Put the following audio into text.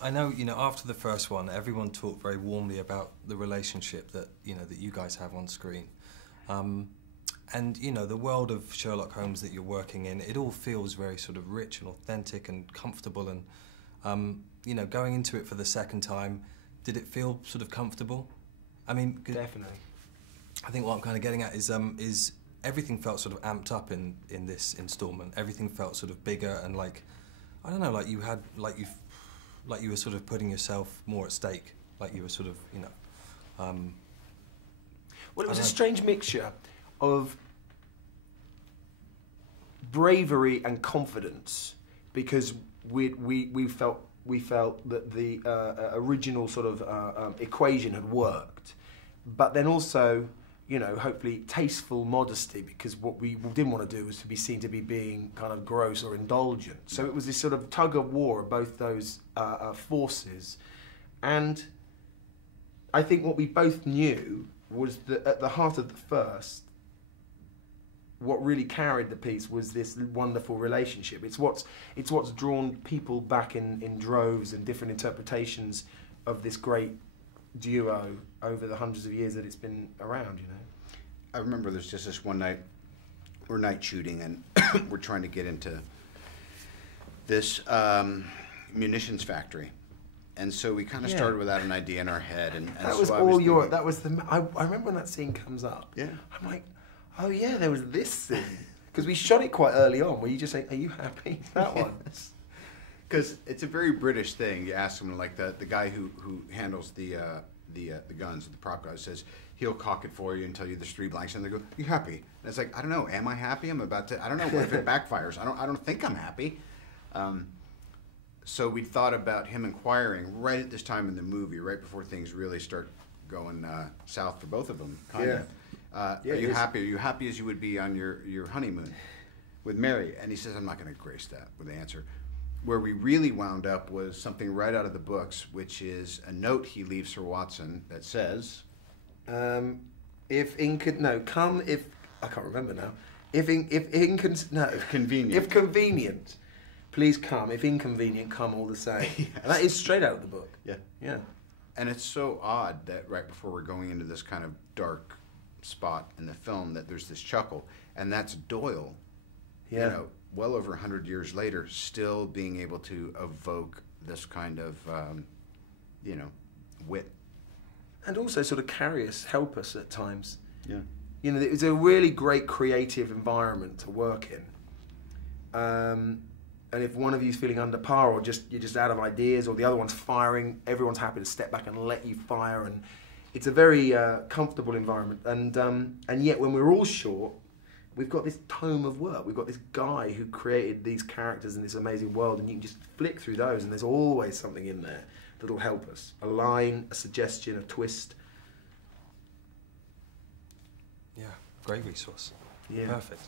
I know, after the first one, everyone talked very warmly about the relationship that, that you guys have on screen. And, the world of Sherlock Holmes that you're working in, it all feels very sort of rich and authentic and comfortable. And, going into it for the second time, did it feel sort of comfortable? I mean, definitely. I think what I'm kind of getting at is everything felt sort of amped up in this installment. Everything felt sort of bigger and like, I don't know, like you were sort of putting yourself more at stake, like you were sort of, Well, it was a strange mixture of bravery and confidence, because we felt that the original sort of equation had worked, but then also, hopefully tasteful modesty, because what we didn't want to do was to be seen to be being kind of gross or indulgent. So it was this sort of tug of war of both those forces. And I think what we both knew was that at the heart of the first, what really carried the piece was this wonderful relationship. It's what's drawn people back in droves and different interpretations of this great duo over the hundreds of years that it's been around, I remember there's just this one night, we're night shooting and we're trying to get into this munitions factory. And so we kind of started without an idea in our head. And that was so all your, that was the, I remember when that scene comes up. Yeah. I'm like, oh yeah, there was this scene. Because we shot it quite early on, where you just say, are you happy? That one. Because it's a very British thing. You ask someone, like the guy who handles the guns, the prop guy, says he'll cock it for you and tell you there's 3 blanks, and they go, "You happy?" And it's like, I don't know. Am I happy? I'm about to. I don't know. What if it backfires? I don't think I'm happy. So we thought about him inquiring right at this time in the movie, right before things really start going south for both of them. Kind of. Are you happy? Are you happy as you would be on your honeymoon with Mary? And he says, I'm not going to grace that with the answer. Where we really wound up was something right out of the books, which is a note he leaves for Watson that says, come if I can't remember now. If convenient. If convenient, please come. If inconvenient, come all the same. Yes. And that is straight out of the book. Yeah. Yeah. And it's so odd that right before we're going into this kind of dark spot in the film that there's this chuckle, and that's Doyle. Yeah. Well over 100 years later, still being able to evoke this kind of, wit. And also sort of carry us, help us at times. Yeah. It's a really great creative environment to work in. And if one of you's feeling under par, or you're just out of ideas, or the other one's firing, everyone's happy to step back and let you fire. And it's a very comfortable environment. And yet, when we're all short, we've got this tome of work. We've got this guy who created these characters in this amazing world, and you can just flick through those, and there's always something in there that'll help us. A line, a suggestion, a twist. Yeah, great resource. Yeah. Perfect.